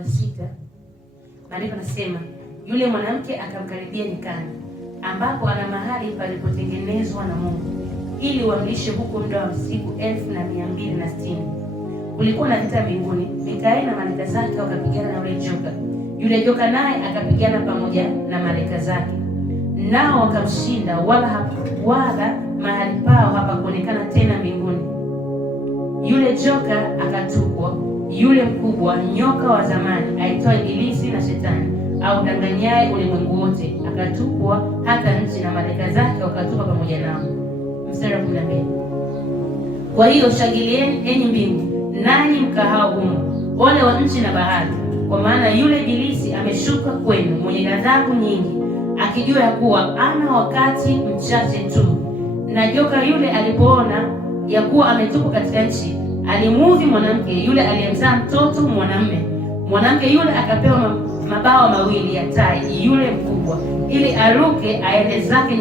6, maandiko nasema yule mwanamke akamkaribia nyikani, ambapo ana mahali palipotengenezwa na Mungu, ili wamlishe huko muda wa siku 1260. Kulikuwa na vita mbinguni. Mikaeli na malaika zake wakapigana na yule joka. Yule joka naye akapigana pamoja na malaika zake, nao wakamshinda, wala mahali pao hapakuonekana tena mbinguni. Yule joka akatupwa, yule mkubwa nyoka wa zamani aitwaye Ibilisi na Shetani, au danganyaye ulimwengu wote, akatupwa hata nchi, na malaika zake wakatupwa pamoja nao. Mstari wa 12. Kwa hiyo shangilieni enyi mbingu, nanyi mkahao humo, ole wa nchi na bahari, kwa maana yule Ibilisi ameshuka kwenu mwenye ghadhabu nyingi, akijua ya kuwa ana wakati mchache tu. Na joka yule alipoona ya kuwa ametupwa katika nchi, alimuudhi mwanamke yule aliyemzaa mtoto mwanamume. Mwanamke yule akapewa mabawa mawili ya tai yule mkubwa, ili aruke aende zake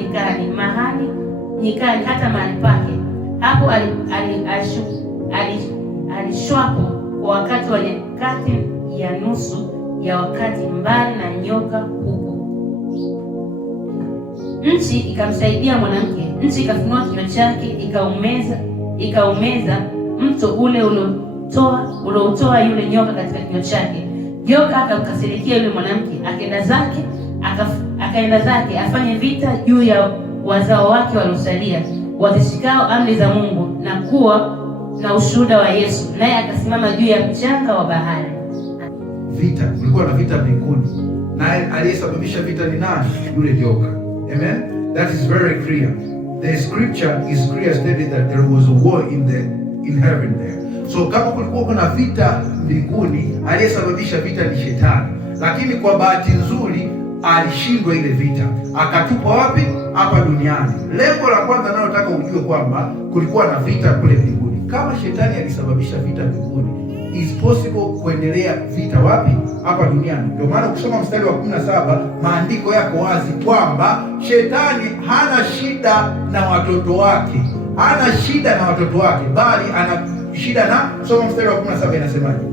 nyikani hata mahali pake. Hapo alishwapo kwa wakati wa nyakati ya nusu ya wakati, mbali na nyoka huko. Nchi ikamsaidia mwanamke, nchi ikafunua kinywa chake, ikaumeza mto ule uliotoa yule nyoka katika kinywa chake. Joka akamkasirikia yule mwanamke, akaenda zake afanye vita juu ya wazao wake waliosalia, wazishikao amri za Mungu na kuwa na ushuhuda wa Yesu, naye akasimama juu ya mchanga wa bahari. Vita, kulikuwa na vita mbinguni, naye aliyesababisha vita ni nani? Yule joka. Amen. That is very clear. The scripture is clear stated that there was a war in heaven there. So kama kulikuwa kuna vita mbinguni, aliyesababisha vita ni Shetani, lakini kwa bahati nzuri alishindwa ile vita, akatupwa wapi? Hapa duniani. Lengo la kwanza nalotaka ujue kwamba kulikuwa na vita kule mbinguni. Kama Shetani alisababisha vita mbinguni, is possible kuendelea vita wapi? Hapa duniani. Ndio maana ukisoma mstari wa 17 maandiko yako wazi kwamba Shetani hana shida na watoto wake, bali ana shida na, soma mstari wa 17 inasemaje?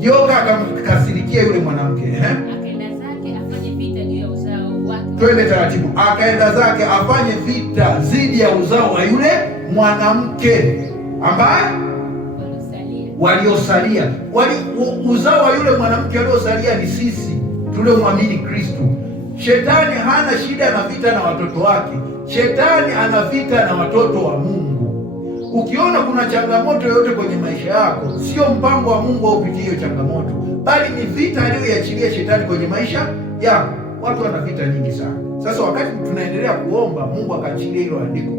Joka akamkasirikia yule mwanamke, akaenda zake afanye vita juu ya uzao wake. Twende taratibu. Akaenda zake afanye vita dhidi ya uzao wa yule mwanamke ambaye waliosalia. Uzao wa yule mwanamke waliosalia ni sisi tuliomwamini Kristo. Shetani hana shida na vita na watoto wake. Shetani ana vita na watoto wa Mungu. Ukiona kuna changamoto yoyote kwenye maisha yako, sio mpango wa Mungu aupitie hiyo changamoto, bali ni vita aliyoiachilia Shetani kwenye maisha yako. Watu wana vita nyingi sana. Sasa wakati tunaendelea kuomba Mungu akaachilia hilo andiko,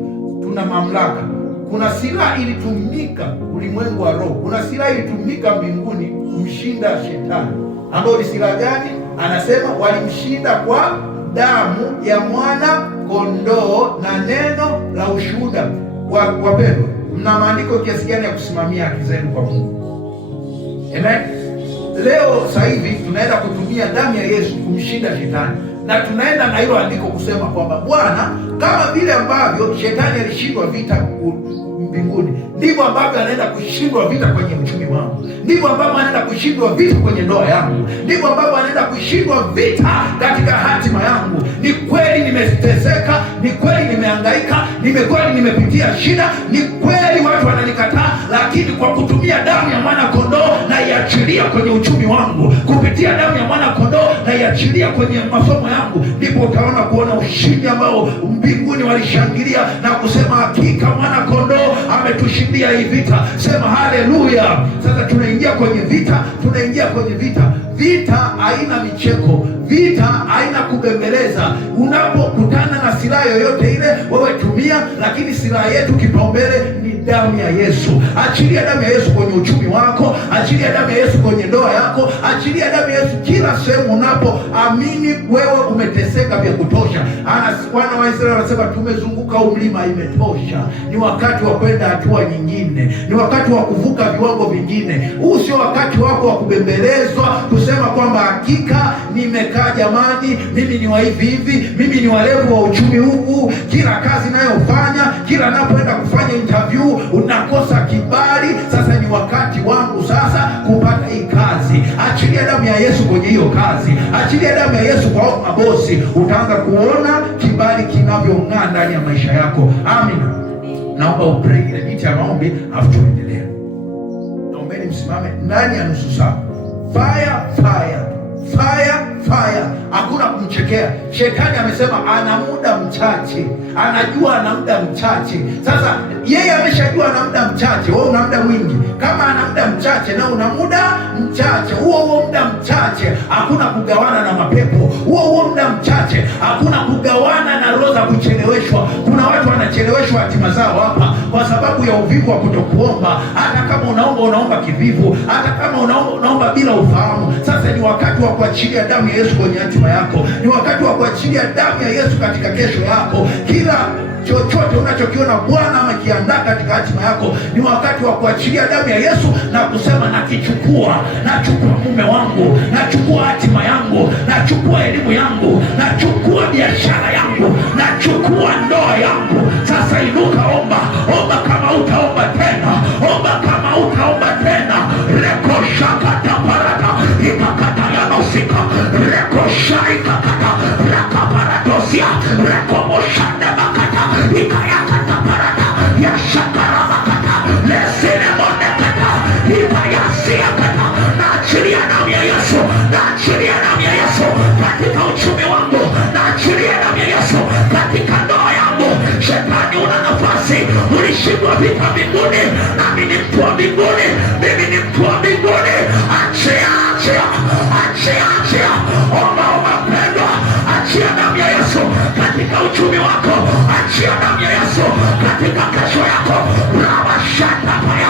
tuna mamlaka. Kuna silaha ilitumika ulimwengu wa roho, kuna silaha ilitumika mbinguni kumshinda Shetani. Ambayo ni silaha gani? Anasema walimshinda kwa damu ya mwana kondoo na neno la ushuhuda. Wapendwa, mna maandiko kiasi gani ya kusimamia haki zenu kwa Mungu? Amen. Leo sasa hivi tunaenda kutumia damu ya Yesu kumshinda Shetani, na tunaenda na hilo andiko kusema kwamba Bwana, kama vile ambavyo Shetani alishindwa vita mbinguni, ndivyo ambavyo anaenda kushindwa vita kwenye uchumi wangu, ndivyo ambavyo anaenda kushindwa vita kwenye ndoa yangu, ndivyo ambavyo anaenda kushindwa vita katika hatima yangu. Ni kweli nimeteseka, ni kweli nimehangaika, kweli nimepitia shida, ni kweli watu wananikataa, lakini kwa kutumia damu ya mwana kondoo na iachilia kwenye uchumi wangu, kupitia damu ya mwana kondoo na iachilia kwenye masomo yangu, ndipo utaona kuona ushindi ambao mbinguni walishangilia na kusema hakika mwana kondoo ametushindia hii vita. Sema haleluya. Sasa tunaingia kwenye vita. Vita haina micheko, vita haina kubembeleza. Unapokutana na silaha yoyote ile, wewe tumia, lakini silaha yetu kipaumbele ni damu ya Yesu. Achilia damu ya Yesu kwenye uchumi wako, achilia damu ya Yesu kwenye ndoa yako. yako, achilia damu ya Yesu kila sehemu unapoamini wewe umeteseka vya kutosha. Wana wa Israeli wanasema tumezunguka mlima, imetosha. Ni wakati wa kwenda hatua nyingine, ni wakati wa kuvuka viwango vingine. Huu sio wakati wako wa kubembelezwa, kusema kwamba hakika nimekaa jamani, mimi ni wa hivi hivi, mimi ni wa level wa uchumi huu, kila kazi nayofanya, kila napoenda kufanya interview unakosa kibali. Sasa ni wakati wangu sasa kupata hii kazi. Achilia damu ya Yesu kwenye hiyo kazi, achilia damu ya Yesu kwa hao mabosi. Utaanza kuona kibali kinavyong'aa ndani ya maisha yako. Amina. Naomba upray ile miti ya maombi, afu tuendelee. Naombeni msimame ndani ya nusu saa. Fire, fire, fire, fire. Hakuna kumchekea. Shetani amesema ana muda mchache, anajua ana muda mchache. Sasa yeye ameshajua ana muda mchache, wewe una muda mwingi. Kama ana muda mchache na una muda mchache, huo muda mchache hakuna kugawana na mapepo. Huo muda mchache hakuna kugawana na roho za kucheleweshwa. Kuna watu wanacheleweshwa hatima zao hapa kwa sababu ya uvivu wa kutokuomba. Hata kama unaomba kivivu, hata kama unaomba bila ufahamu. Sasa ni wakati wa kuachilia damu ya Yesu kwenye hatima yako. Ni wakati wa kuachilia damu ya Yesu katika kesho yako. Kila chochote unachokiona Bwana amekiandaa katika hatima yako, ni wakati wa kuachilia damu ya Yesu na kusema nakichukua. Nachukua mume wangu, nachukua hatima yangu, nachukua elimu yangu, nachukua biashara yangu, nachukua ndoa yangu. Sasa inuka, omba. Omba kama utaomba tena, omba kama utaomba tena. Reko shakata parata ikakata ya nausika, reko shaikakata raka paratosia, reko moshanda makata ikayakata parata ya shakara makata lesine monekata ikayasia kata. Naachilia damu ya Yesu, naachilia damu ya Yesu katika uchumi wangu, naachilia damu ya Yesu katika ndoa yangu. Shetani una nafasi, ulishindwa vita mbinguni, nami ni mtu wa mbinguni, mimi ni mtu wa mbinguni. Achia, achia, achia, achia. Omba, omba mpendwa, achia damu ya Yesu katika uchumi wako, achia damu ya Yesu katika kesho yako. Rama shata paya,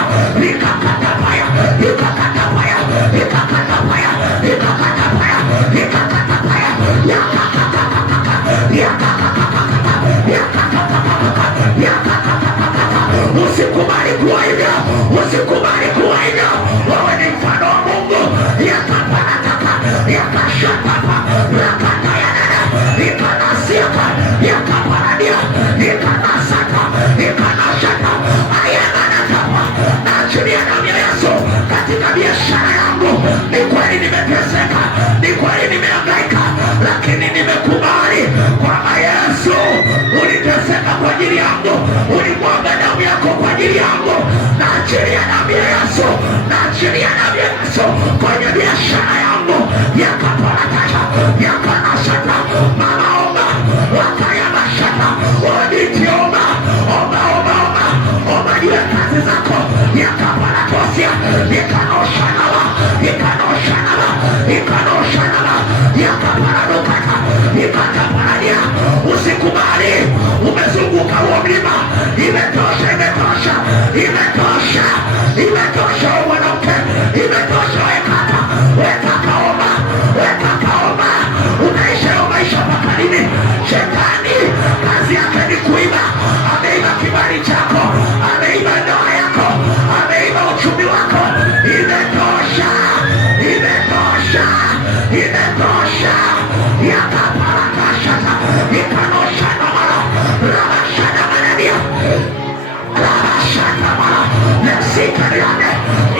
ikakata paya, ikakata paya, ikakata paya, ikakata paya, ikakata paya, yakakata kaka, yakakata kaka, yakakata kaka, yakakata kaka. Usikubali kuwa hivyo, usikubali kuwa hivyo. Wewe ni mfano wa Mungu. Yakaparataka, yakashatapa, yakatayana, ikanasiaka, yakaparadia, ikanasata, ikanashata, ayananatapa. Naachilia damu ya Yesu katika biashara yangu. Ni kweli nimeteseka, ni kweli nimehangaika, lakini nimekubali kwamba Yesu uliteseka kwa ajili yangu, ulimwaga damu yako kwa ajili yangu. Naachilia damu ya Yesu, naachilia damu ya Yesu kwenye biashara yangu. Yakaparataka, yakanashata. Mama omba, wakayabashata. Waditi omba, omba, omba, omba, omba juu ya kazi zako. Yakaparatosia, ikanoshanaba, ikanoshanaba, ikanoshanaba, yakaparadokata, ikataparadia. Usikubali, umezunguka huo mlima. Imetosha, imetosha, imetosha, imetosha mwanamke, imetosha. Wekata, wekakaomba, wekakaomba. Unaisha maisha mpaka lini? Shetani kazi yake ni kuiba. Ameiba kibali chako, ameiba ndoa yako, ameiba uchumi wako. Imetosha, imetosha, imetosha. Yakaparakashata, ikanosha namara, rabashana manadia, rabashana mara, nesikariane,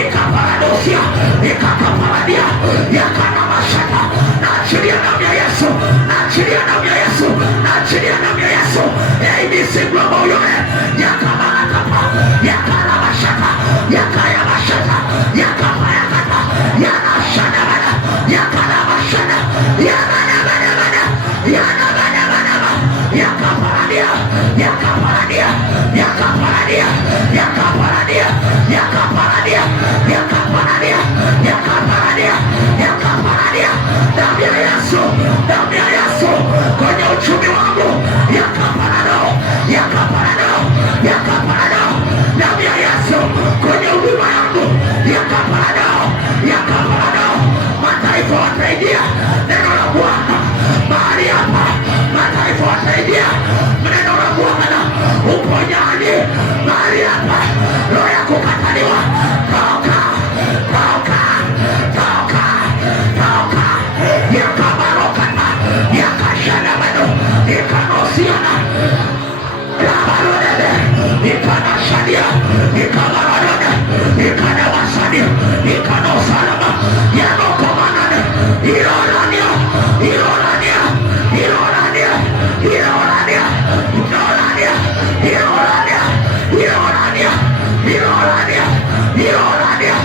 ikaparadosia, ikakaparadia, yakanamashata. Naachilia damu ya Yesu, naachilia damu ya Yesu, naachilia damu ya Yesu. ABC Global Yome, yakabarakapa, yakarabashata, yakayabashata, yakapayakata, yanashanabana, yakarabashana, yananabana, yanabana, yakaparadia, yakaparadia, yakaparadia, yakaparadia, yakaparadia, yakaparadia, yakaparadia, yakaparadia. Damu ya Yesu, damu ya Yesu kwenye uchumi wangu. Yakaparado, yakaparado, yakaparado. Damu ya Yesu kwenye huduma yangu. Yakaparado, yakaparado. mataifa wataingia neno la Bwana mahali hapa, mataifa wataingia neno la Bwana, uponyaji mahali hapa, roho ya kukataliwa toka, toka, toka, toka, yakabarokana, yakashana mano, ikanosiana, labarolele, ikanashadia, ikabarolele, ikanawasadia, ikanosalama, yanokomanane, ilolania, ilolania, ilolania, ilolania, ilolania, ilolania, ilolania, ilolania, ilolania,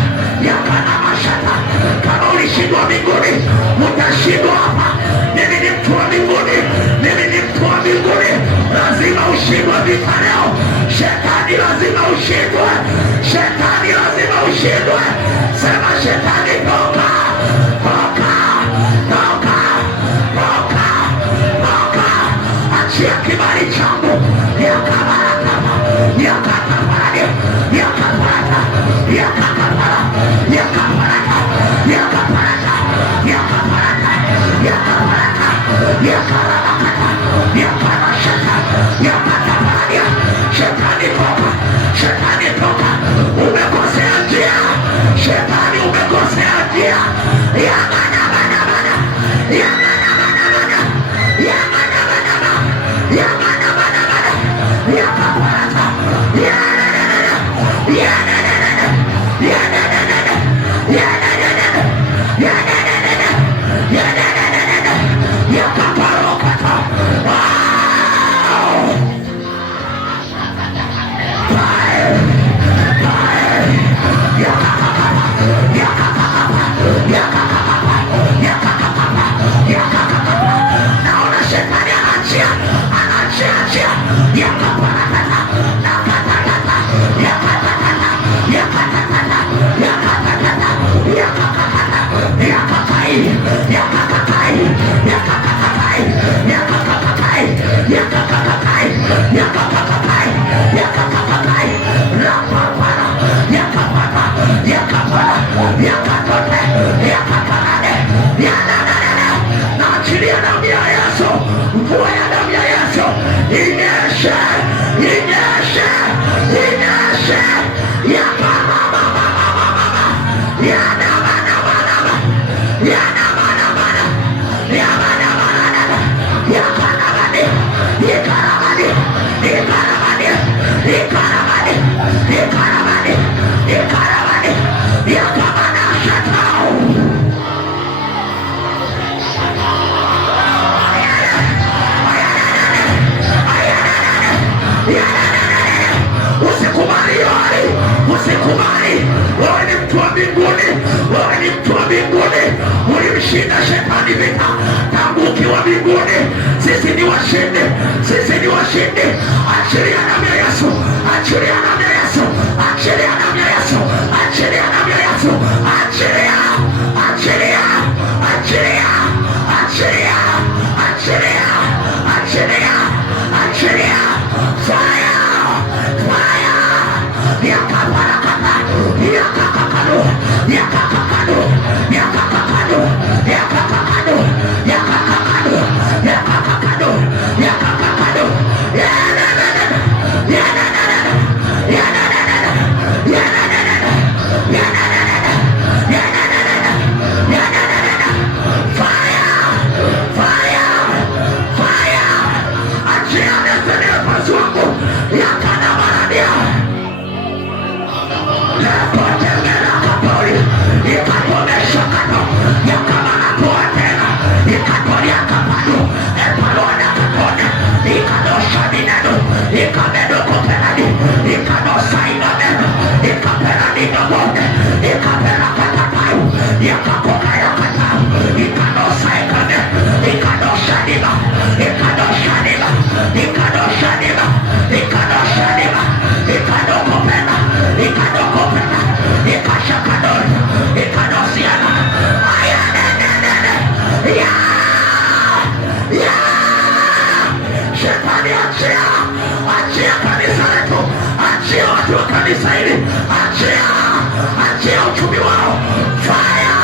yakanamashata. Kama ulishindwa mbinguni, utashindwa hapa. Mimi ni mtu wa mbinguni, mimi ni mtu wa mbinguni. Lazima ushindwe vita leo. Shetani lazima ushindwe, shetani lazima ushindwe. Sema shetani toka, toka, toka, toka, toka. Achia kibali changu, yakabarakama, yakakabarani, yakabaraka, yakakabara, yakabaraka, yakabaraka, yakabaraka, yakabaraka, yakabaraka, yakarashaka, yakatabarani. Shetani toka, shetani toka. Umekosea njia, shetani umekosea njia. Yamana mana mana, yamana mana mana, yamana mana mana, yamana mana mana, yakabaraka, yanana, yanana, yanana, yanana, yanana, yanana, yakabarokata. Naona shetani anachia, anachia, yakaparakata, nakatakata, yakatakata, yakatakata, yakatakata, yakatakata, yakakai, yakakai, yakakai, yakakai, yakakai, yakakai, yakakai, rapapara, yakapata, yakapara, yakatote, yakaparade, yananana. Naachilia damu ya Yesu, mvua ya damu ya Yesu inyeshe, inyeshe, inyeshe, yakamamamamamama, yanamanamana, yanamanamana, yamanamanana, yakanamani, ikaramani, ikaramani, ikaramani, ikaramani, ikaramani, yakamanashatao. Usikubali yale, usikubali. Wewe ni mtu wa mbinguni, wewe ni mtu wa mbinguni. Ulimshinda shetani vita tangu ukiwa mbinguni. Sisi ni washindi, sisi ni washindi. Achilia damu ya Yesu, achilia damu ya Yesu, achilia damu ya Yesu, achilia damu ya Yesu, achilia, achilia, achilia, achilia, achilia, achilia, achilia. Fire, fire, yakaparakata, yakakakado, yakakakado, yakakakado, yakakakado, yakakakado, yakakakado, yakakakado, yananana, yananana, yananana, yananana, yananana, yananana, yananana. Fire, fire, fire. Achia destiny ya pasi wako, yakanamaradia. Lepotemela kapoli, ikaponesha kato, yakamanatua tena, ikatolia kapado, epaloana kapone, ikadosha mineno, ikamedo koperani, ikadosa inameno, ikaperani nabone, ikapera katatayu, yakakoka yakatayu, ikadosa ikane, ikadosha nima, ikadosha nima, ikadosha nima, ikadosha nima, ikadokopena, ikadokopena, ikashakadori, ikadosiana. Ayanenenene, ya, ya. Shetani achia, achia kanisa letu, achia watu wa kanisa hili, achia uchumi wao. Fire,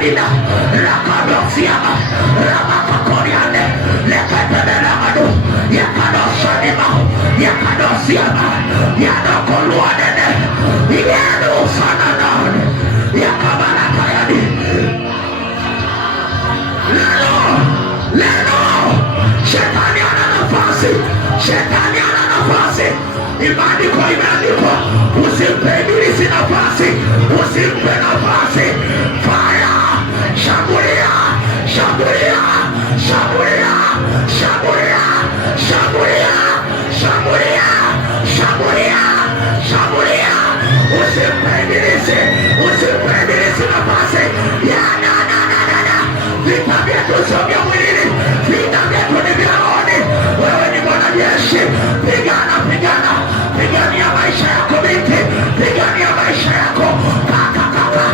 Yakalida, Lakadosiama, Ramakakoriane, Lekatebelamadu, Yakadosanima, Yakadosiama, Yadokoluanene, Yadosanana, Yakabalakayani. Leno, Shetani ana nafasi, Shetani ana nafasi. Imeandikwa, imeandikwa, usimpe ibilisi nafasi, usimpe nafasi. Fire, shambulia, shambulia, shambulia, shambulia, shambulia, shambulia, shambulia, shambulia. Usimpe ibilisi, usimpe ibilisi nafasi. Vita vyetu sio vya mwilini, vita vyetu ni vya rohoni. Wewe ni mwanajeshi, pigana, pigana, pigania maisha yako binti, pigania maisha yako kaka, kaka.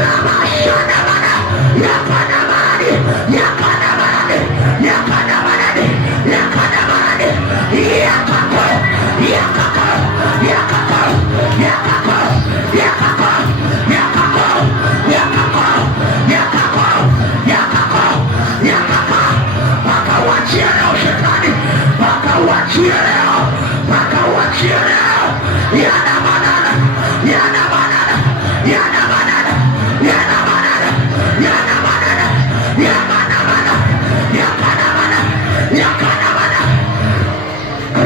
Ramashana bana, yakana barani, yakana barani, yakana barani, yakana barani, yakako, yakako, yakako, yakako, yakako, yakako, yakako, yakako, yakako, yakako. Paka uachie leo shetani, paka uachie leo, paka uachie leo. Yana manana, yana manana, yana manana, yana manana, yana manana, yana manana, yana manana, yana manana.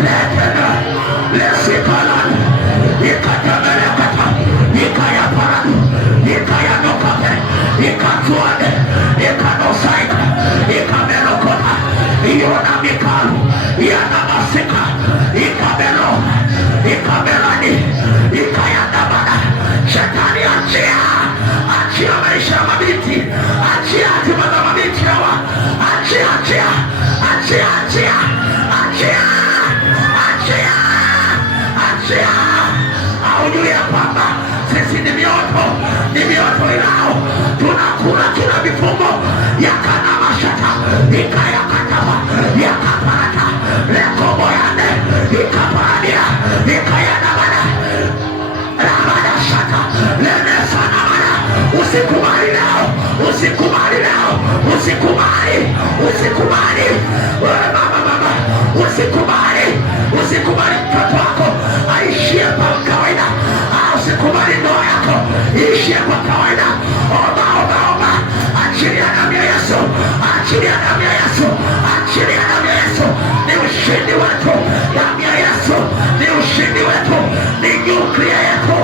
Letena, lesikalan, ikatabelekata, ikayaparadu, ikayanokate, ikatuade, ikanosaika, ikamelokota, iyonamikalu, iyanabasika, ikabelo, ikabelani, ikayandabana. Shetani achia, achia maisha ya mabinti, achia hatima za mabinti hawa, achia, achia, achia, achia, achia, achia, achia. Aujue ya kwamba sisi ni mioto ilao, tunakula kila vifungo. Yakana mashata, ikayakataba, yakapata, lekoboyane, ikaparadia, ikayadabana, ramada shata, lemesana mana. Usikubali nao, usikubali nao, usikubali, usikubali. Wewe mama, usikubali, usikubali mtoto wako aishie kwa kawaida. Usikubali ndoa yako iishie kwa kawaida. Omba, omba, omba. Achilia damu ya Yesu, achilia damu ya Yesu, achilia damu ya Yesu. Ni ushindi wetu, damu ya Yesu ni ushindi wetu, ni nyuklia yetu.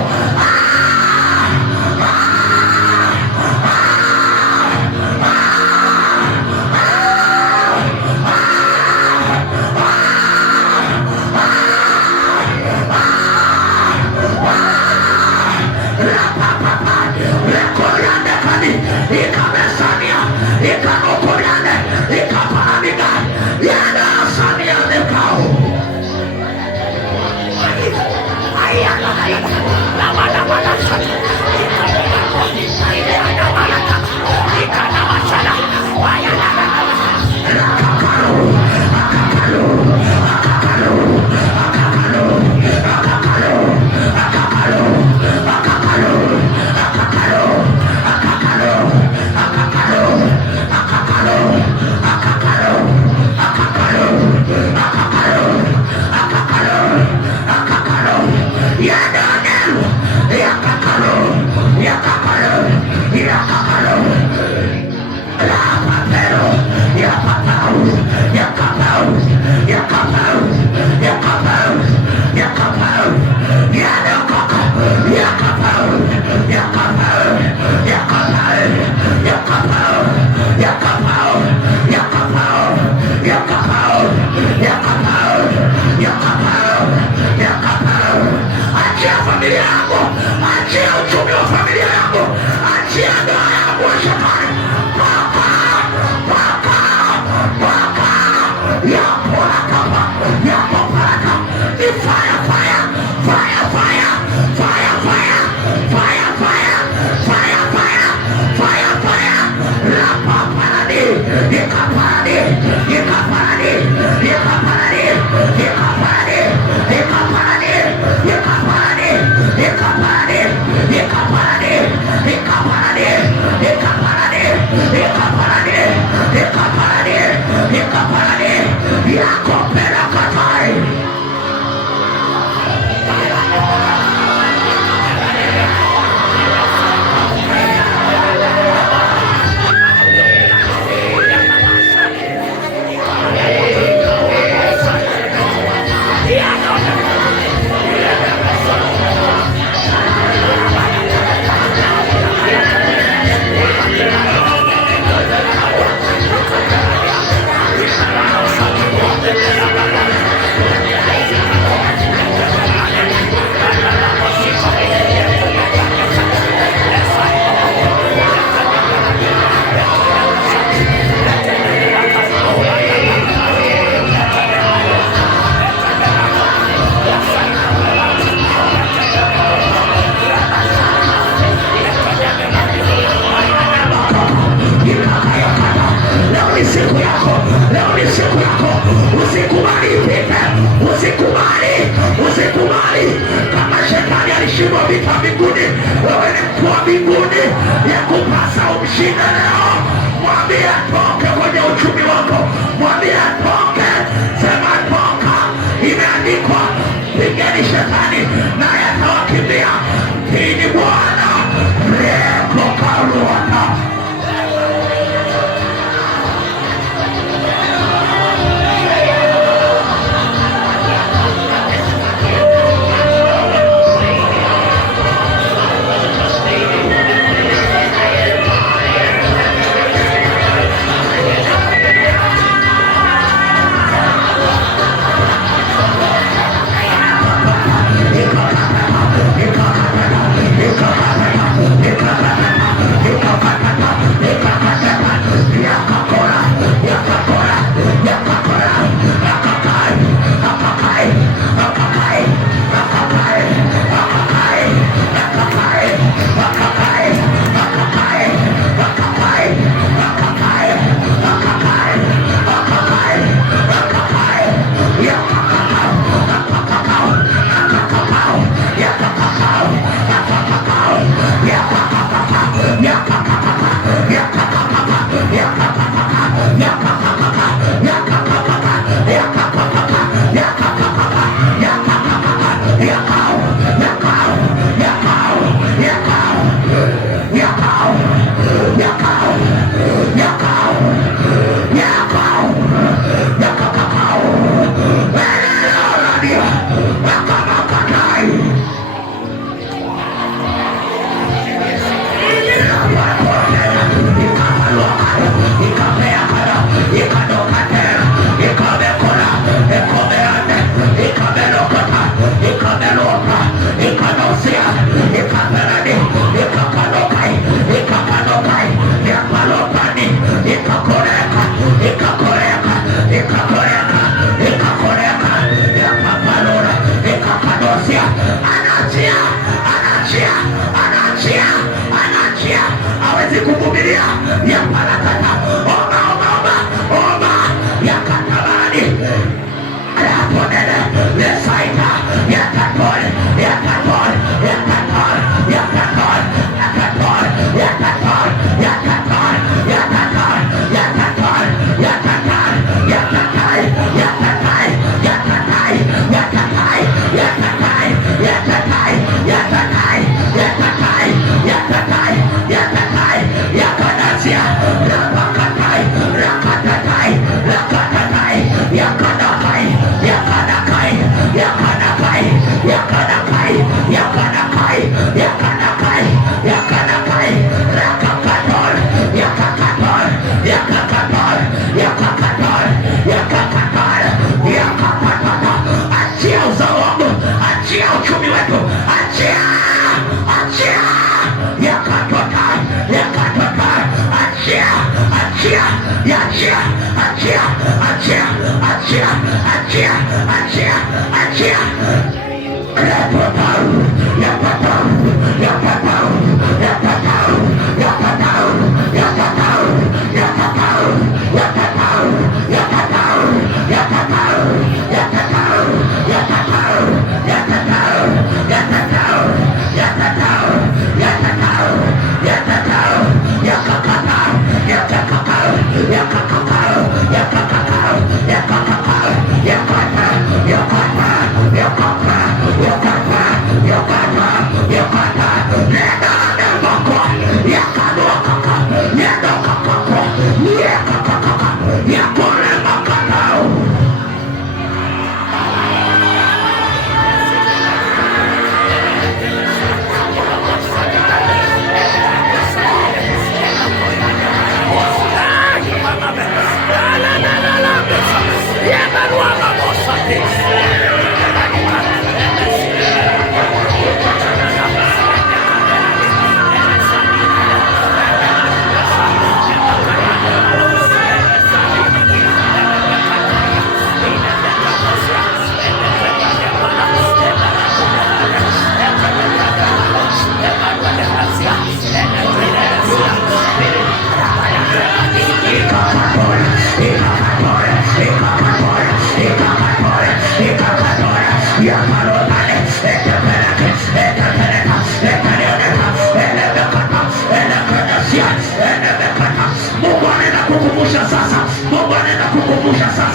Ikabesania, ikanokoryane, ikaparamiga, yanasania nekao. ikaparani, ikaparani, ikaparani, yakopera katai. Usikubali kama shetani alishindwa vita mbinguni, wewe ni mtu wa mbinguni, ya kupasa umshinde leo. Mwambie atoke kwenye uchumi wako, mwambie atoke, sema toka. Imeandikwa, pigeni shetani naye atawakimbia. Mtini Bwana reko karuana.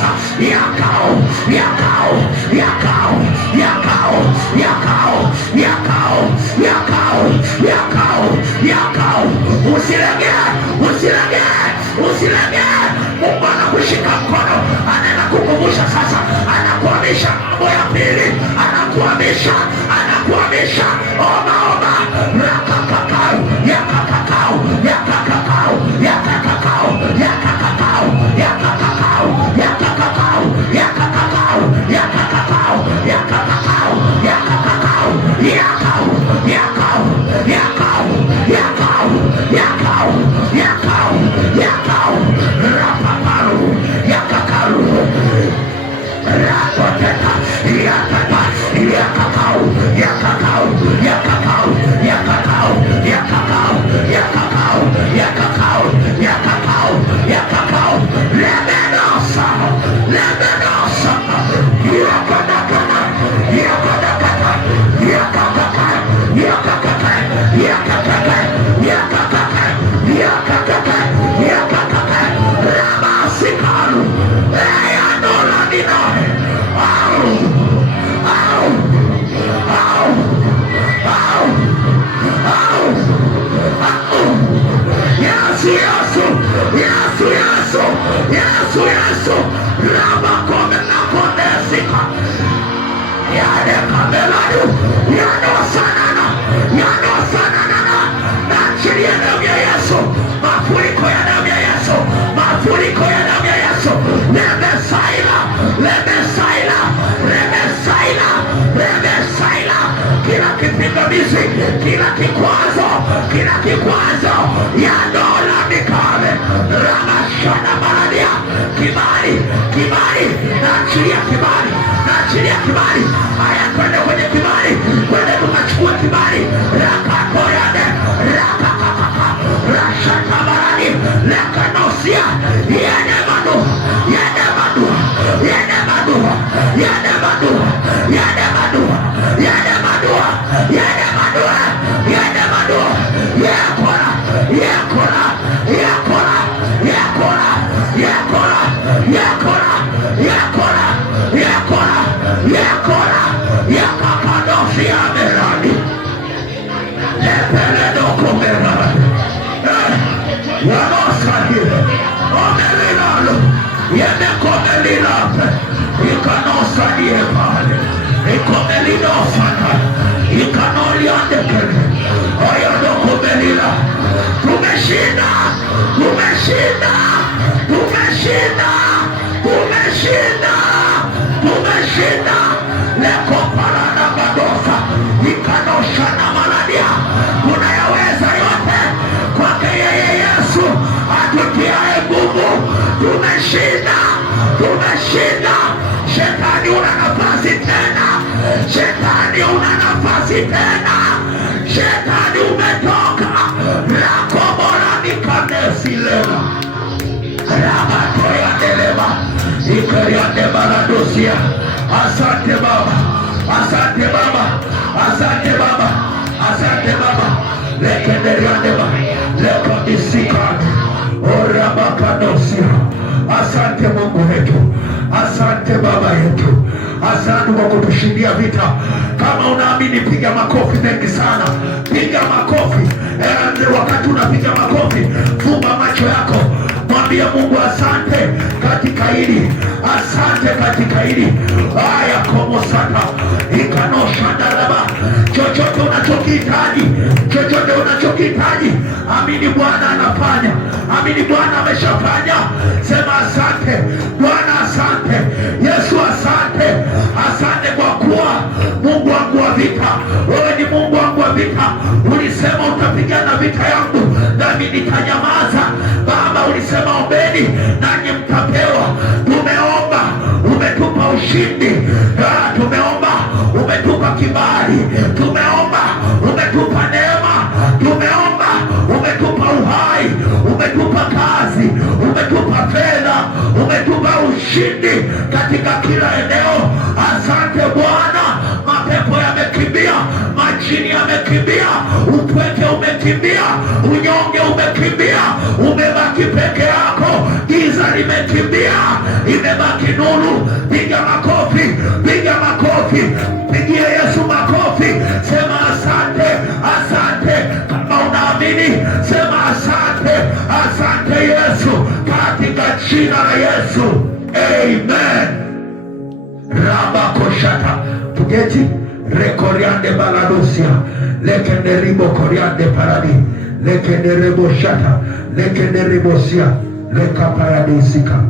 sasa, yakao, yakao, yakao, yakao, yakao, yakao, yakao, yakao, yakao. Usilegee, usilegee, usilegee. Mungu anakushika mkono, anaenda kukumbusha sasa, anakuhamisha mambo ya pili, anakuhamisha, anakuhamisha. Omba, omba, rakakakao, yakakakao, yakakakao, yakakakao, yakakakao, yakakakao, yakakakao, yakakakao, yakakakao, yakakakao, yakakakao, yakao, yakao, yakao, yakao, yakao, yakao, yakao, rapakaru, yakakaru, rapoteka, yakaka, yakakao, yakakao, yakakao, yakakao, yakakao, yakakao, yakakao, yakakao, yakakao, lemenosa, lemenosa, yakadakana, yakadakana, yakakaka, yakakaka, yakakaka, yakakaka, yakakaka, yakakaka, ramasikaru, eyandola dinae, au, au, au, au, au, au. Yesu, Yesu, Yesu, Yesu, Yesu, Yesu, rabakome nakondesika, yade kabelayu, yado sanana, yado sanana, nachili ya damu ya Yesu, mafuriko ya damu ya Yesu, mafuriko ya damu ya Yesu, lemesaila, lemesaila, lemesaila, lemesaila, kila kipingamizi, kila kikwazo, kila kikwazo, yadola mikale, ramashana maradia, kibali, kibali, naachilia kibali, naachilia kibali, haya kwende kwenye kibali, kwende tukachukua kibali, rakakoyade, rakakakaka, rashata maradi, lekanosia, yene madua, yene madua, yene madua, yene madua, yene madua, yene madua, yene madua, yene madua, yakora, yakora, yakora, yakora, yakora, yakora, yakora, yakora, yakora, yakakadosia meradi, lepeledo meradi, yanosahile, omelilalo, yemekomelilate, ikanosadie pale, ikomelidofana, ikanoliandekele, oyodokomelila. Tumeshinda, tumeshinda, tumeshinda, tumeshinda, tumeshinda. Lekoparana madosa, ikanosha na maladia, tunayaweza yote kwake yeye Yesu atutiaye nguvu. Tumeshinda, tumeshinda. Shetani una nafasi tena, shetani una nafasi tena, shetani umetoka. Rakobora nikanesilema, rabatoya delema, ikariande baradosia. Asante Baba, asante Baba, asante Baba, asante Baba. Lekenderiandeba, lekodisikani, orabakadosia. Asante Mungu wetu, asante Baba yetu, asante kwa kutushindia vita. Kama unaamini piga makofi mengi sana, piga makofi. Wakati unapiga makofi, fumba macho yako, mwambie Mungu asante katika hili, asante katika hili. Aya komosata ikanosha daraba. Chochote unachokihitaji, chochote unachokihitaji, amini Bwana anafanya, amini Bwana ameshafanya. Sema asante Bwana, asante Yesu, asante, asante kwa kuwa Mungu wangu wa vita. Wewe ni Mungu wangu wa vita. Ulisema utapigana vita yangu nami nitanyamaza. Baba, ulisema ombeni nanyi mtapewa. Tumeomba, umetupa ushindi. Tumeomba, umetupa kibali. Tumeomba, umetupa neema. Tumeomba, umetupa uhai, umetupa kazi, umetupa fedha, umetupa ushindi katika kila eneo. Asante Bwana. Mapepo yamekimbia, majini yamekimbia, upweke umekimbia, unyonge umekimbia, umebaki peke yako, giza imekimbia, imebaki nuru. Piga makofi, piga makofi, pigia Yesu makofi. Sema asante, asante. Kama unaamini sema asante, asante Yesu, katika jina la Yesu, amen. Rabakoshata tugeti rekoriande baladosia lekende ribo koriande paradi lekende rebo shata lekende rebo sia leka paradisika.